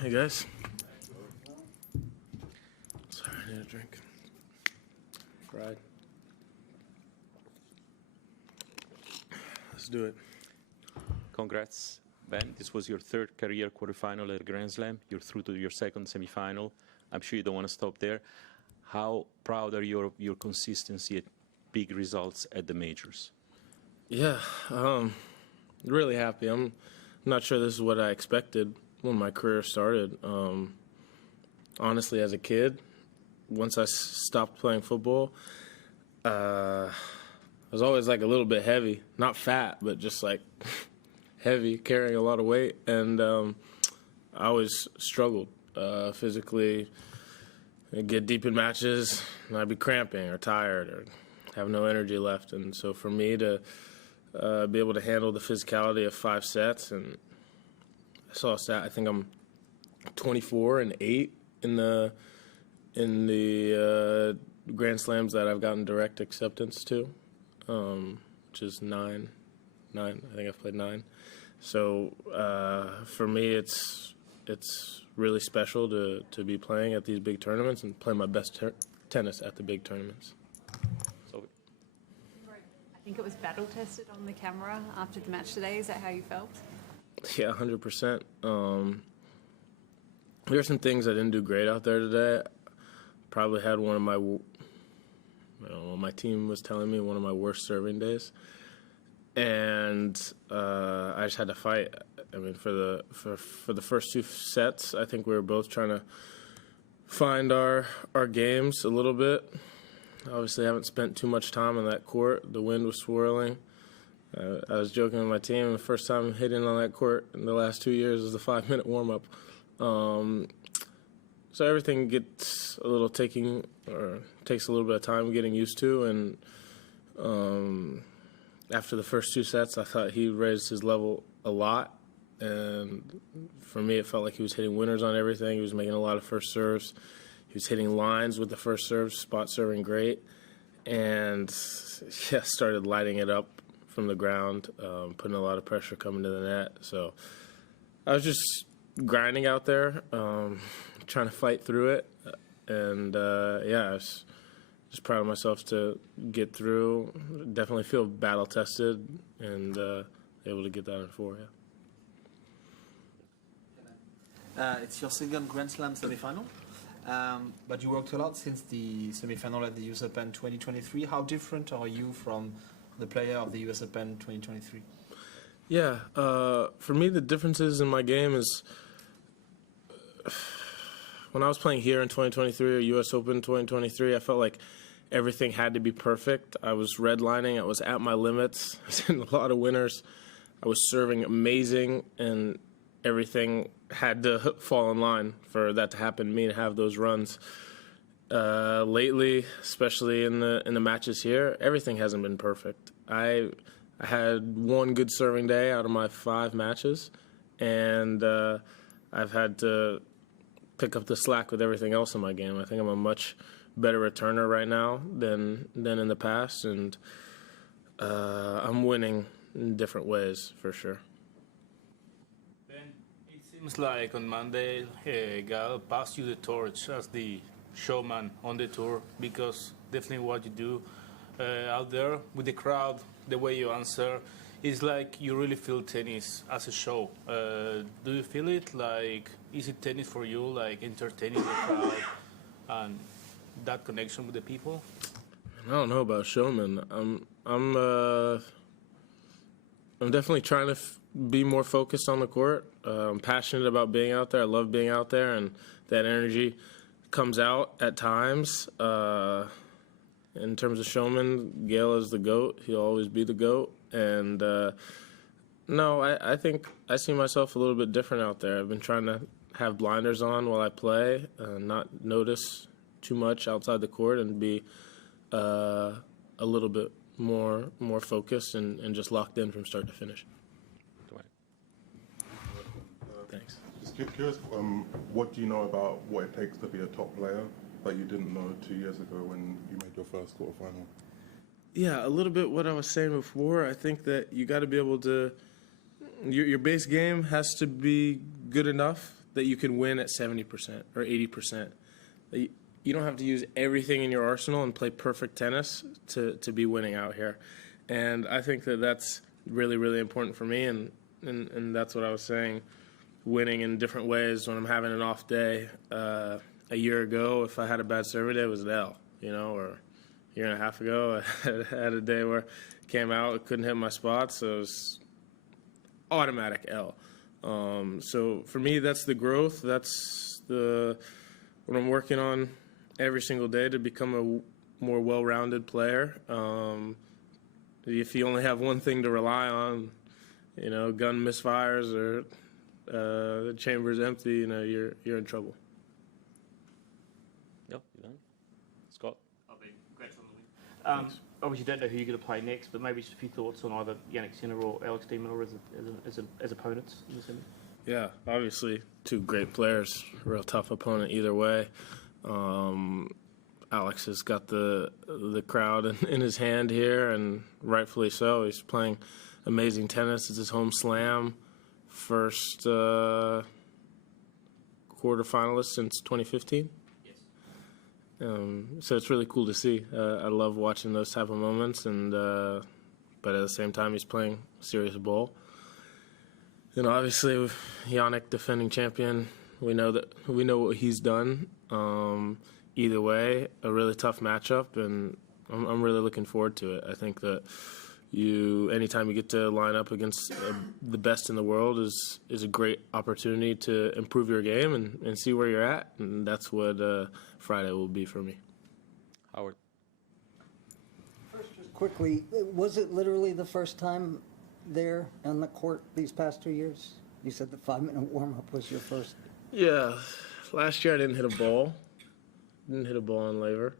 Hey guys. Sorry, I need a drink. Fried. Let's do it. Congrats, Ben. This was your third career quarterfinal at Grand Slam. You're through to your second semifinal. I'm sure you don't want to stop there. How proud are you of your consistency at big results at the majors? Yeah, really happy. I'm not sure this is what I expected when my career started. Honestly, as a kid, once I stopped playing football, I was always like a little bit heavy. Not fat, but just like heavy, carrying a lot of weight. And I always struggled physically. I'd get deep in matches, and I'd be cramping or tired or have no energy left. And so for me to be able to handle the physicality of 5 sets, and I saw a stat, I think I'm 24-8 in the Grand Slams that I've gotten direct acceptance to, which is 9. I think I've played 9. So for me, it's really special to be playing at these big tournaments and play my best tennis at the big tournaments. So, I think it was battle tested on the camera after the match today. Is that how you felt? Yeah, 100%. There are some things I didn't do great out there today. Probably had one of my, my team was telling me, one of my worst serving days. And I just had to fight. I mean, for the first 2 sets, I think we were both trying to find our games a little bit. Obviously, I haven't spent too much time on that court. The wind was swirling. I was joking with my team. The first time hitting on that court in the last 2 years was the 5-minute warm-up. So everything takes a little bit of time getting used to. And after the first 2 sets, I thought he raised his level a lot. And for me, it felt like he was hitting winners on everything. He was making a lot of first serves. He was hitting lines with the first serve, spot serving great. And yeah, started lighting it up from the ground, putting a lot of pressure coming to the net. So I was just grinding out there, trying to fight through it. And I was just proud of myself to get through. Definitely feel battle tested and able to get that in 4. Yeah. It's your second Grand Slam semi-final, but you worked a lot since the semi-final at the US Open 2023. How different are you from the player of the US Open 2023? Yeah, for me, the differences in my game is when I was playing here in 2023 or US Open 2023, I felt like everything had to be perfect. I was redlining. I was at my limits. I was hitting a lot of winners. I was serving amazing, and everything had to fall in line for that to happen, me to have those runs. Lately, especially in the matches here, everything hasn't been perfect. I had 1 good serving day out of my 5 matches, and I've had to pick up the slack with everything else in my game. I think I'm a much better returner right now than in the past, and I'm winning in different ways for sure. Seems like on Monday, Gal passed you the torch as the showman on the tour, because definitely what you do out there with the crowd, the way you answer, is like you really feel tennis as a show. Do you feel it? Like, is it tennis for you, like entertaining the crowd and that connection with the people? I don't know about Showman. I'm definitely trying to be more focused on the court. I'm passionate about being out there. I love being out there, and that energy comes out at times. In terms of Showman, Gael is the GOAT. He'll always be the GOAT. And no, I think I see myself a little bit different out there. I've been trying to have blinders on while I play, not notice too much outside the court, and be a little bit more focused and just locked in from start to finish. Thanks. Just curious, what do you know about what it takes to be a top player that you didn't know 2 years ago when you made your first quarterfinal? Yeah, a little bit what I was saying before. I think that you got to be able to, your base game has to be good enough that you can win at 70% or 80%. You don't have to use everything in your arsenal and play perfect tennis to be winning out here. And I think that that's really, really important for me, and that's what I was saying, winning in different ways when I'm having an off day. A year ago, if I had a bad serve day, it was an L, or a year and a half ago, I had a day where I came out, couldn't hit my spots, so it was automatic L. So for me, that's the growth. That's what I'm working on every single day to become a more well-rounded player. If you only have one thing to rely on, gun misfires or the chamber's empty, you're in trouble. Yep, you done? Scott? I'll be great on the win. Obviously, don't know who you're going to play next, but maybe just a few thoughts on either Jannik Sinner or Alex de Minaur as opponents in the semi. Yeah, obviously, two great players. Real tough opponent either way. Alex has got the crowd in his hand here, and rightfully so. He's playing amazing tennis. It's his home slam. First quarterfinalist since 2015. Yes. So it's really cool to see. I love watching those type of moments, and but at the same time, he's playing serious ball. Obviously, with Jannik, defending champion, we know what he's done. Either way, a really tough matchup, and I'm really looking forward to it. I think that anytime you get to line up against the best in the world is a great opportunity to improve your game and see where you're at, and that's what Friday will be for me. Howard? First, just quickly, was it literally the first time there on the court these past 2 years? You said the 5-minute warm-up was your first. Yeah, last year I didn't hit a ball. Didn't hit a ball on Laver.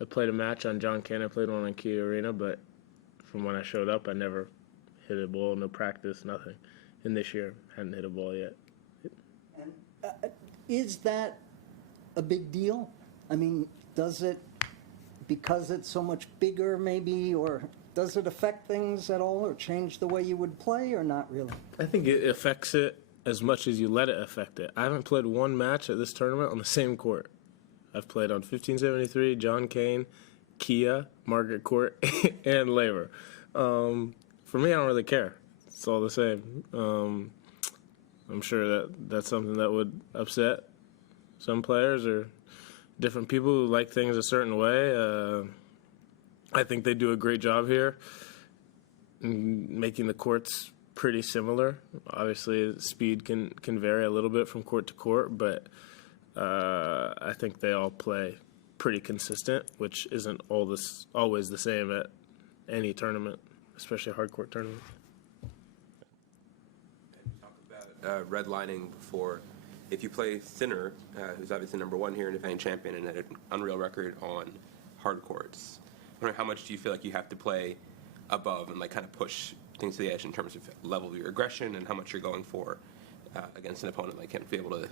I played a match on John Cain. I played one on Cain Arena, but from when I showed up, I never hit a ball, no practice, nothing. And this year, hadn't hit a ball yet. And is that a big deal? I mean, does it, because it's so much bigger maybe, or does it affect things at all or change the way you would play, or not really? I think it affects it as much as you let it affect it. I haven't played one match at this tournament on the same court. I've played on 1573, John Cain, Kia, Margaret Court, and Laver. For me, I don't really care. It's all the same. I'm sure that's something that would upset some players or different people who like things a certain way. I think they do a great job here in making the courts pretty similar. Obviously, speed can vary a little bit from court to court, but I think they all play pretty consistent, which isn't always the same at any tournament, especially a hard court tournament. You talked about redlining before. If you play Sinner, who's obviously #1 here and defending champion and had an unreal record on hard courts, I'm wondering how much do you feel like you have to play above and kind of push things to the edge in terms of level of your aggression and how much you're going for against an opponent like him to be able to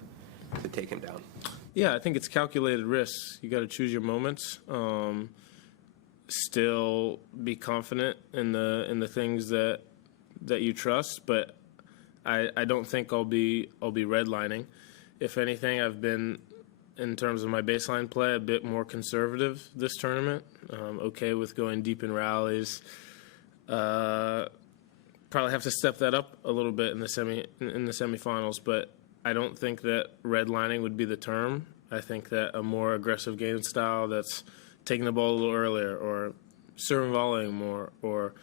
take him down? Yeah, I think it's calculated risks. You got to choose your moments. Still be confident in the things that you trust, but I don't think I'll be redlining. If anything, I've been, in terms of my baseline play, a bit more conservative this tournament. Okay with going deep in rallies. Probably have to step that up a little bit in the semifinals, but I don't think that redlining would be the term. I think that a more aggressive game style that's taking the ball a little earlier, or serving volleying more, or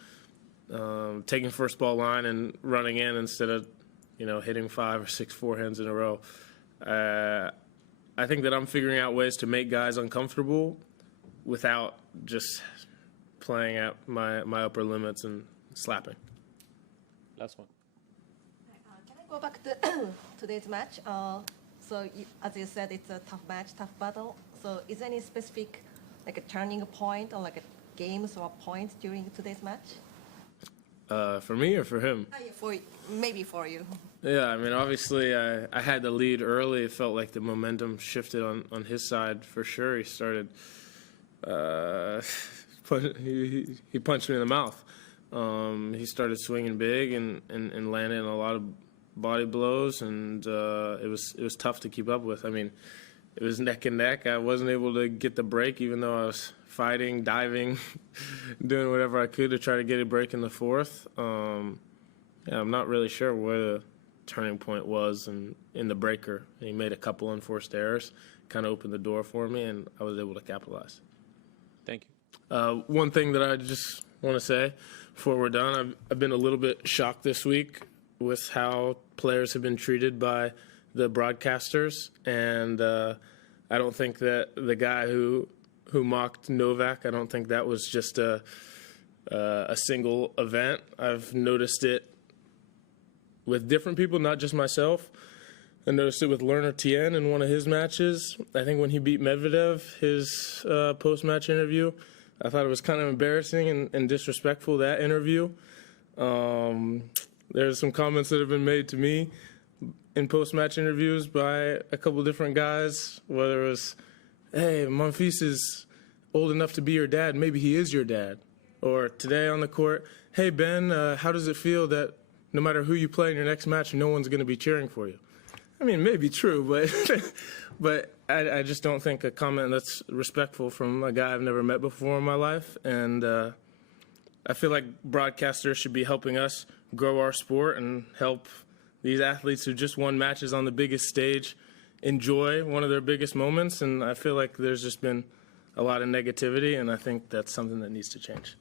taking first ball line and running in instead of hitting 5 or 6 forehands in a row. I think that I'm figuring out ways to make guys uncomfortable without just playing at my upper limits and slapping. Last one. Can I go back to today's match? As you said, it's a tough match, tough battle. So is there any specific, a turning point or games or points during today's match? For me or for him? Maybe for you. Yeah, I mean, obviously I had the lead early. It felt like the momentum shifted on his side for sure. He started, he punched me in the mouth. He started swinging big and landing a lot of body blows, and it was tough to keep up with. I mean, it was neck and neck. I wasn't able to get the break, even though I was fighting, diving, doing whatever I could to try to get a break in the fourth. I'm not really sure where the turning point was in the breaker. He made a couple unforced errors, kind of opened the door for me, and I was able to capitalize. Thank you. One thing that I just want to say before we're done, I've been a little bit shocked this week with how players have been treated by the broadcasters, and I don't think that the guy who mocked Novak, I don't think that was just a single event. I've noticed it with different people, not just myself. I noticed it with Lerner Tien in one of his matches. I think when he beat Medvedev, his post-match interview, I thought it was kind of embarrassing and disrespectful, that interview. There's some comments that have been made to me in post-match interviews by a couple different guys, whether it was, hey, Monfils is old enough to be your dad, maybe he is your dad. Or today on the court, hey, Ben, how does it feel that no matter who you play in your next match, no one's going to be cheering for you? I mean, maybe true, but I just don't think a comment that's respectful from a guy I've never met before in my life. And I feel like broadcasters should be helping us grow our sport and help these athletes who just won matches on the biggest stage enjoy one of their biggest moments. And I feel like there's just been a lot of negativity, and I think that's something that needs to change.